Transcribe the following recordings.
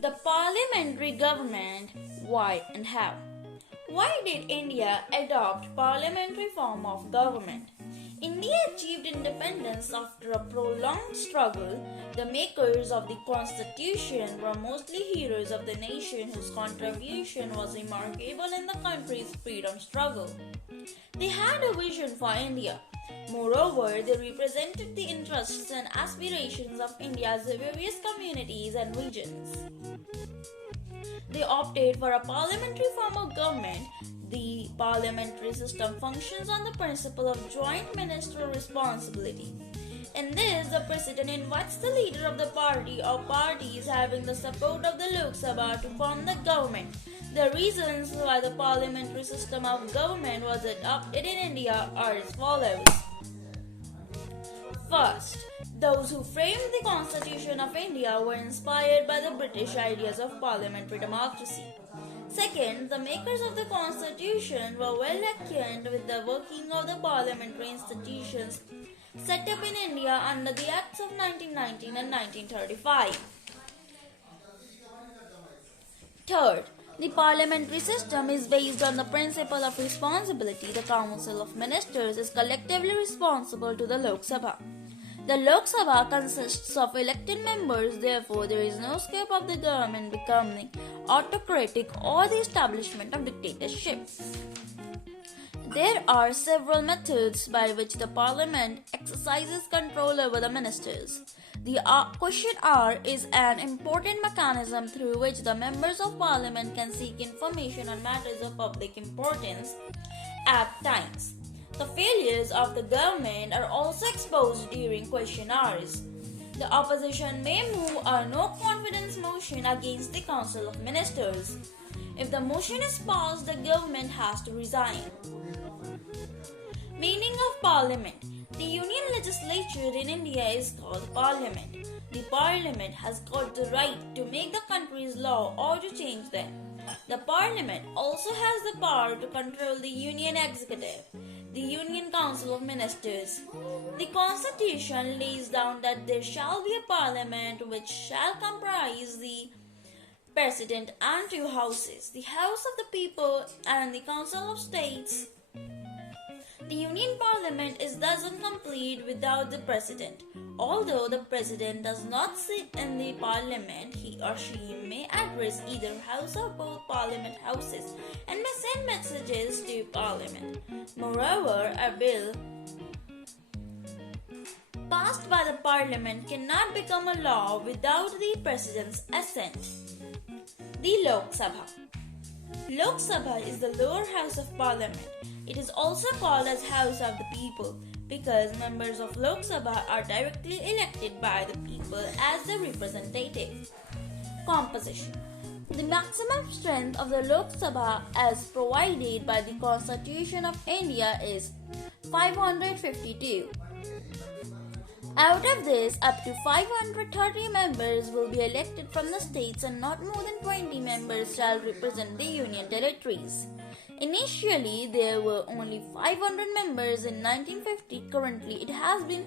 The parliamentary government, why and how? Why did India adopt parliamentary form of government? India achieved independence after a prolonged struggle. The makers of the constitution were mostly heroes of the nation whose contribution was remarkable in the country's freedom struggle. They had a vision for India. Moreover, they represented the interests and aspirations of India's various communities and regions. They opted for a parliamentary form of government. The parliamentary system functions on the principle of joint ministerial responsibility. In this, the president invites the leader of the party or parties having the support of the Lok Sabha to form the government. The reasons why the parliamentary system of government was adopted in India are as follows. First, those who framed the Constitution of India were inspired by the British ideas of parliamentary democracy. Second, the makers of the Constitution were well acquainted with the working of the parliamentary institutions set up in India under the Acts of 1919 and 1935. Third, the parliamentary system is based on the principle of responsibility. The Council of Ministers is collectively responsible to the Lok Sabha. The Lok Sabha consists of elected members, therefore there is no scope of the government becoming autocratic or the establishment of dictatorship. There are several methods by which the parliament exercises control over the ministers. The question hour is an important mechanism through which the members of parliament can seek information on matters of public importance at times. The failures of the government are also exposed during question hours. The opposition may move a no confidence motion against the Council of Ministers. If the motion is passed, the government has to resign. Meaning of Parliament. The Union Legislature in India is called Parliament. The Parliament has got the right to make the country's law or to change them. The Parliament also has the power to control the Union Executive, the Union Council of Ministers. The Constitution lays down that there shall be a Parliament which shall comprise the President and two houses, the House of the People and the Council of States. The Union Parliament is thus incomplete without the President. Although the President does not sit in the Parliament, he or she may address either House or both Parliament houses and may send messages to Parliament. Moreover, a bill passed by the Parliament cannot become a law without the President's assent. The Lok Sabha. Lok Sabha is the lower house of Parliament. It is also called as House of the People because members of Lok Sabha are directly elected by the people as their representative. Composition. The maximum strength of the Lok Sabha as provided by the Constitution of India is 552. Out of this, up to 530 members will be elected from the states and not more than 20 members shall represent the union territories. Initially, there were only 500 members in 1950. Currently, it has been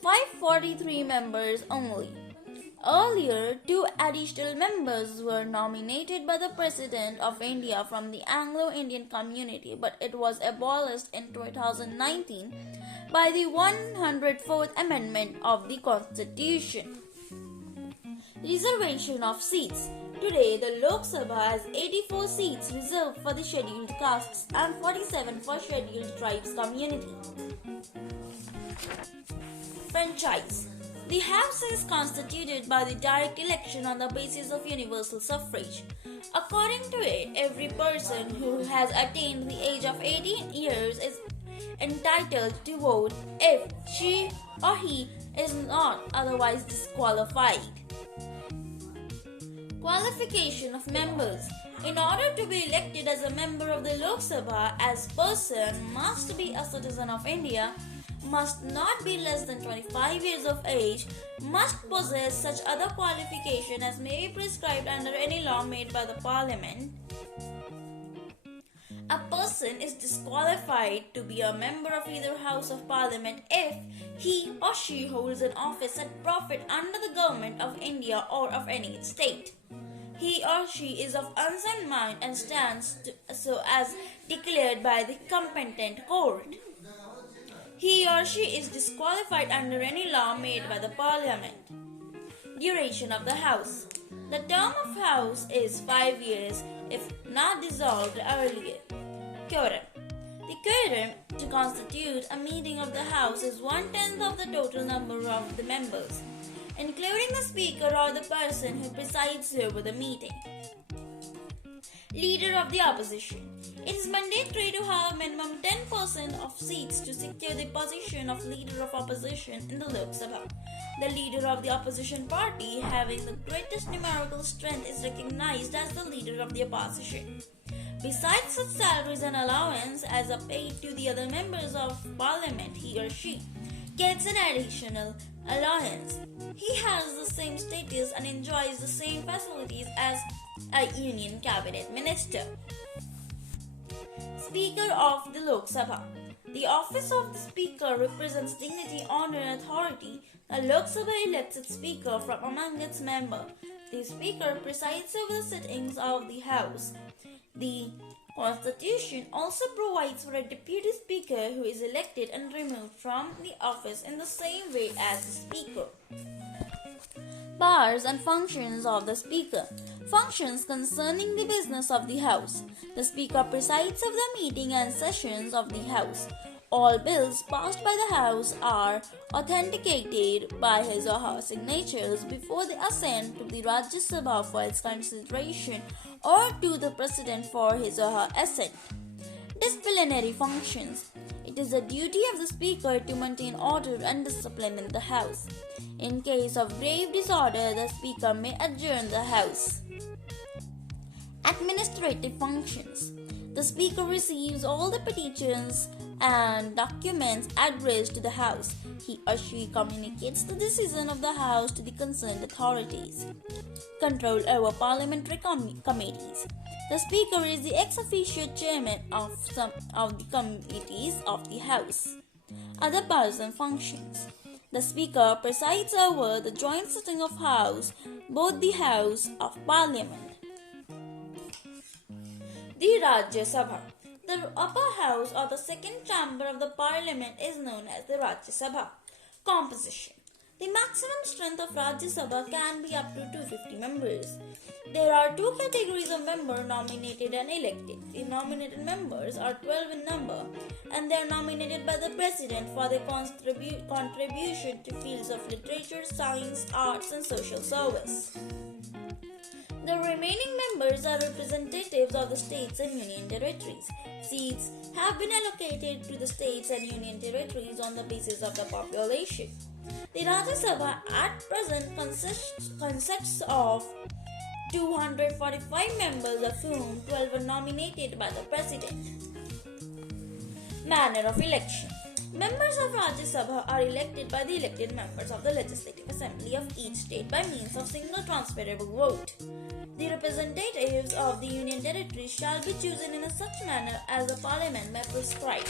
543 members only. Earlier, 2 additional members were nominated by the President of India from the Anglo-Indian community, but it was abolished in 2019 by the 104th Amendment of the Constitution. Reservation of seats. Today, the Lok Sabha has 84 seats reserved for the scheduled castes and 47 for scheduled tribes community. Franchise. The House is constituted by the direct election on the basis of universal suffrage. According to it, every person who has attained the age of 18 years is entitled to vote if she or he is not otherwise disqualified. Qualification of members. In order to be elected as a member of the Lok Sabha, as person must be a citizen of India, must not be less than 25 years of age, must possess such other qualification as may be prescribed under any law made by the Parliament. A person is disqualified to be a member of either House of Parliament if he or she holds an office at profit under the government of India or of any state. he or she is of unsound mind and stands so as declared by the competent court. He or she is disqualified under any law made by the Parliament. Duration of the House. The term of House is 5 years if not dissolved earlier. Quorum. The quorum to constitute a meeting of the House is 1/10 of the total number of the members, including the Speaker or the person who presides over the meeting. Leader of the Opposition. It is mandatory to have minimum 10% of seats to secure the position of Leader of Opposition in the Lok Sabha. The Leader of the Opposition party having the greatest numerical strength is recognized as the Leader of the Opposition. Besides such salaries and allowance as are paid to the other members of Parliament, he or she gets an additional allowance. He has the same status and enjoys the same facilities as a Union Cabinet Minister. Speaker of the Lok Sabha. The office of the Speaker represents dignity, honor, and authority. The Lok Sabha elects its Speaker from among its members. The Speaker presides over the sittings of the House. The Constitution also provides for a Deputy Speaker who is elected and removed from the office in the same way as the Speaker. Powers and functions of the Speaker. Functions concerning the business of the House. The Speaker presides over the meeting and sessions of the House. All bills passed by the House are authenticated by his or her signatures before they are sent to the Rajya Sabha for its consideration or to the President for his or her assent. Disciplinary functions. It is the duty of the Speaker to maintain order and discipline in the House. In case of grave disorder, the Speaker may adjourn the House. Administrative functions. The Speaker receives all the petitions and documents addressed to the House. He or she communicates the decision of the House to the concerned authorities. Control over parliamentary committees. The Speaker is the ex officio chairman of some of the committees of the House. Other powers and functions. The Speaker presides over the joint sitting of House, both the House of Parliament. The Rajya Sabha. The upper house or the second chamber of the Parliament is known as the Rajya Sabha. Composition. The maximum strength of Rajya Sabha can be up to 250 members. There are two categories of members, nominated and elected. The nominated members are 12 in number and they are nominated by the President for their contribution to fields of literature, science, arts and social service. The remaining members are representatives of the states and union territories. Seats have been allocated to the states and union territories on the basis of the population. The Rajya Sabha at present consists of 245 members, of whom 12 are nominated by the President. Manner of election. Members of Rajya Sabha are elected by the elected members of the Legislative Assembly of each state by means of single transferable vote. The representatives of the Union Territories shall be chosen in such manner as the Parliament may prescribe.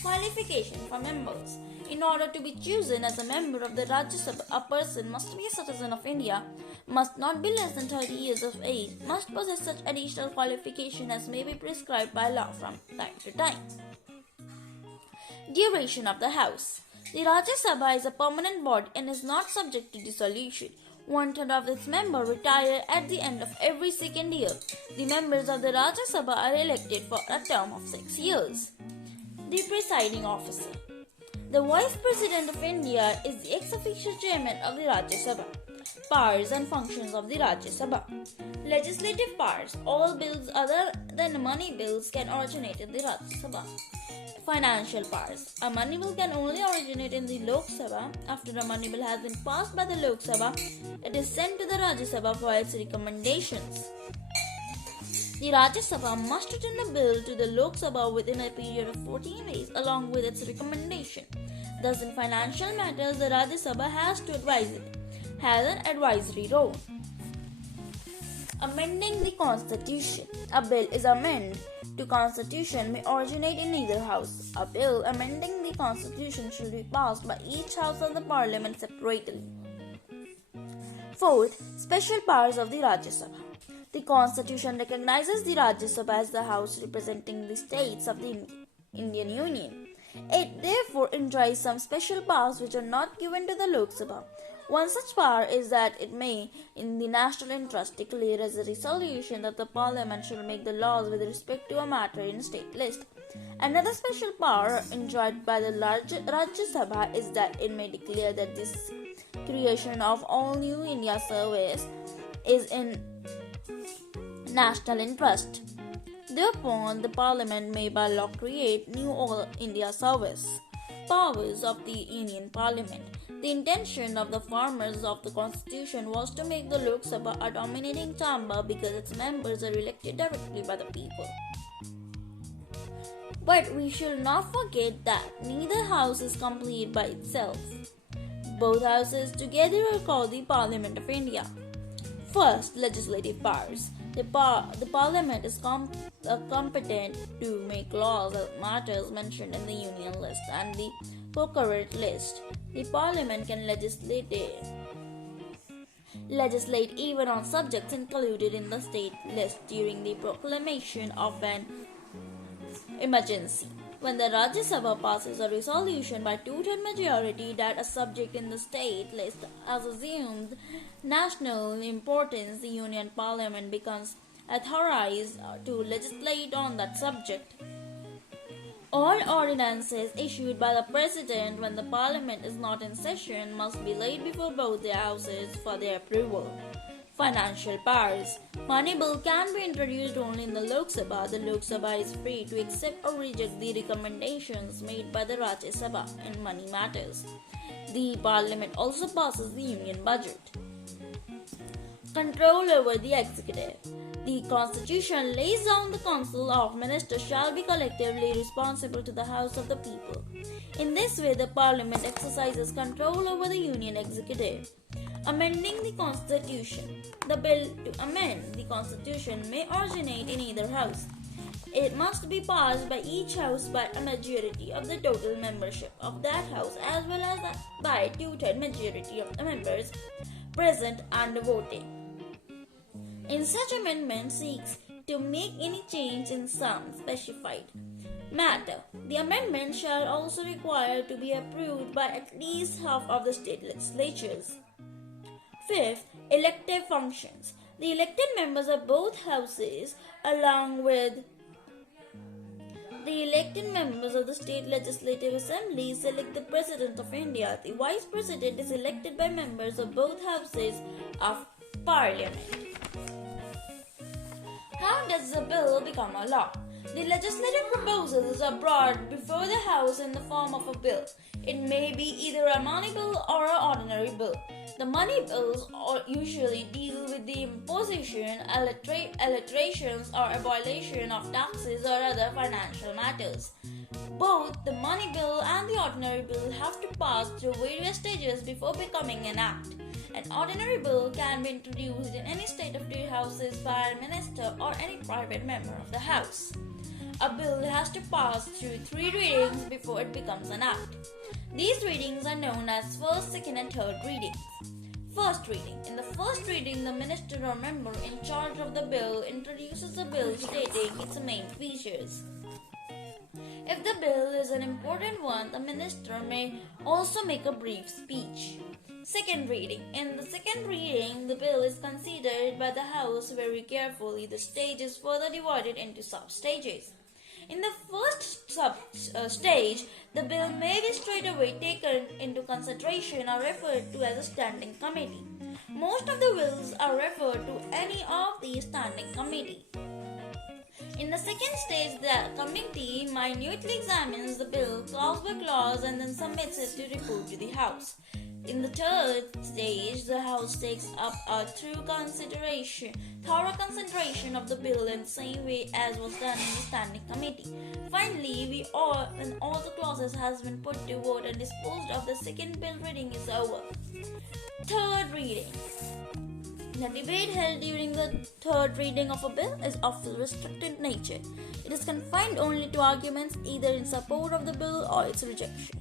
Qualification for members. In order to be chosen as a member of the Rajya Sabha, a person must be a citizen of India, must not be less than 30 years of age, must possess such additional qualification as may be prescribed by law from time to time. Duration of the House. The Rajya Sabha is a permanent body and is not subject to dissolution. 1/3 of its members retire at the end of every second year. The members of the Rajya Sabha are elected for a term of 6 years. The Presiding Officer. The Vice President of India is the ex officio chairman of the Rajya Sabha. Powers and functions of the Rajya Sabha. Legislative powers. All bills other than money bills can originate in the Rajya Sabha. Financial powers. A money bill can only originate in the Lok Sabha. After a money bill has been passed by the Lok Sabha, it is sent to the Rajya Sabha for its recommendations. The Rajya Sabha must return the bill to the Lok Sabha within a period of 14 days along with its recommendation. Thus, in financial matters, the Rajya Sabha has an advisory role. Amending the Constitution. A bill is amended to Constitution may originate in either house. A bill amending the Constitution should be passed by each house of the Parliament separately. Fourth, special powers of the Rajya Sabha. The Constitution recognizes the Rajya Sabha as the house representing the states of the Indian Union. It therefore enjoys some special powers which are not given to the Lok Sabha. One such power is that it may, in the national interest, declare as a resolution that the Parliament shall make the laws with respect to a matter in a state list. Another special power enjoyed by the Rajya Sabha is that it may declare that this creation of all new India service is in national interest. Thereupon, the Parliament may by law create new All India service. Powers of the Union Parliament. The intention of the framers of the Constitution was to make the Lok Sabha a dominating chamber because its members are elected directly by the people. But we should not forget that neither house is complete by itself. Both houses together are called the Parliament of India. First, legislative powers. The Parliament is competent to make laws on matters mentioned in the Union list and the concurrent list. The Parliament can legislate even on subjects included in the state list during the proclamation of an emergency. When the Rajya Sabha passes a resolution by two-thirds majority that a subject in the state list has assumed national importance, the Union Parliament becomes authorized to legislate on that subject. All ordinances issued by the President when the Parliament is not in session must be laid before both the houses for their approval. Financial powers. Money bill can be introduced only in the Lok Sabha. The Lok Sabha is free to accept or reject the recommendations made by the Rajya Sabha in money matters. The Parliament also passes the Union budget. Control over the executive. The Constitution lays down the Council of Ministers shall be collectively responsible to the House of the People. In this way, the Parliament exercises control over the Union executive. Amending the Constitution. The bill to amend the Constitution may originate in either house. It must be passed by each house by a majority of the total membership of that house as well as by two-thirds majority of the members present and voting. In such amendment seeks to make any change in some specified matter. The amendment shall also require to be approved by at least half of the state legislatures. Fifth, elective functions. The elected members of both houses, along with the elected members of the state legislative assembly, select the President of India. The Vice President is elected by members of both houses of Parliament. How does a bill become a law? The legislative proposals are brought before the House in the form of a bill. It may be either a money bill or an ordinary bill. The money bills usually deal with the imposition, alterations, or abolition of taxes or other financial matters. Both the money bill and the ordinary bill have to pass through various stages before becoming an act. An ordinary bill can be introduced in any state of two houses by a minister or any private member of the house. A bill has to pass through 3 readings before it becomes an act. These readings are known as first, second, and third readings. First reading. In the first reading, the minister or member in charge of the bill introduces the bill stating its main features. If the bill is an important one, the minister may also make a brief speech. Second reading. In the second reading, the bill is considered by the House very carefully. The stage is further divided into sub-stages. In the first stage, the bill may be straightaway taken into consideration or referred to as a standing committee. Most of the bills are referred to any of these standing committee. In the second stage, the committee minutely examines the bill clause by clause and then submits it to report to the House. In the third stage, the House takes up a thorough consideration of the bill in the same way as was done in the standing committee. Finally, when all the clauses has been put to vote and disposed of, the second bill reading is over. Third reading. The debate held during the third reading of a bill is of a restricted nature. It is confined only to arguments either in support of the bill or its rejection.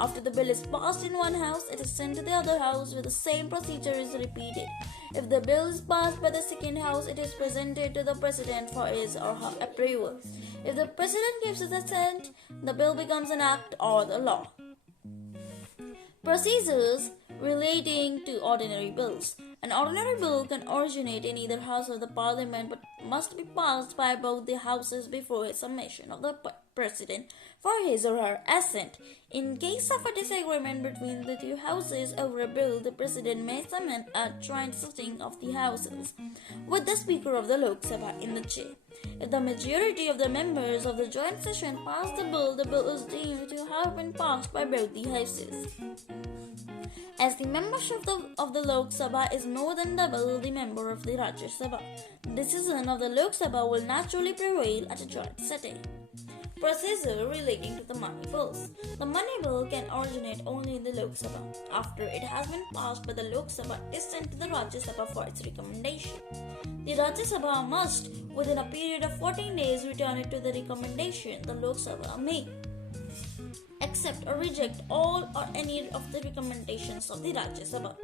After the bill is passed in one house, it is sent to the other house where the same procedure is repeated. If the bill is passed by the second house, it is presented to the president for his or her approval. If the president gives his assent, the bill becomes an act or the law. Procedures relating to ordinary bills. An ordinary bill can originate in either house of the parliament but must be passed by both the houses before its submission of the president for his or her assent. In case of a disagreement between the two houses over a bill, the president may summon a joint sitting of the houses with the speaker of the Lok Sabha in the chair. If the majority of the members of the joint session pass the bill is deemed to have been passed by both the houses. As the membership of the Lok Sabha is more than double the member of the Rajya Sabha, the decision of the Lok Sabha will naturally prevail at a joint sitting. Procedure relating to the money bills. The money bill can originate only in the Lok Sabha. After it has been passed by the Lok Sabha, it is sent to the Rajya Sabha for its recommendation. The Rajya Sabha must, within a period of 14 days, return it to the recommendation. The Lok Sabha may accept or reject all or any of the recommendations of the Rajya Sabha.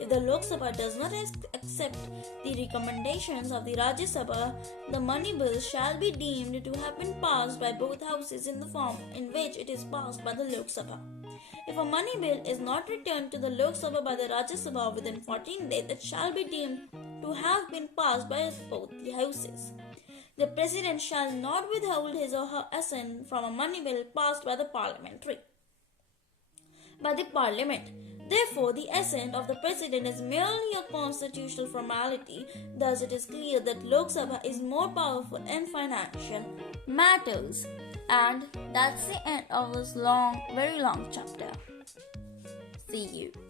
If the Lok Sabha does not accept the recommendations of the Rajya Sabha, the money bill shall be deemed to have been passed by both houses in the form in which it is passed by the Lok Sabha. If a money bill is not returned to the Lok Sabha by the Rajya Sabha within 14 days, it shall be deemed to have been passed by both the houses. The president shall not withhold his or her assent from a money bill passed by the parliament. Therefore, the assent of the president is merely a constitutional formality. Thus, it is clear that Lok Sabha is more powerful in financial matters. And that's the end of this very long chapter. See you.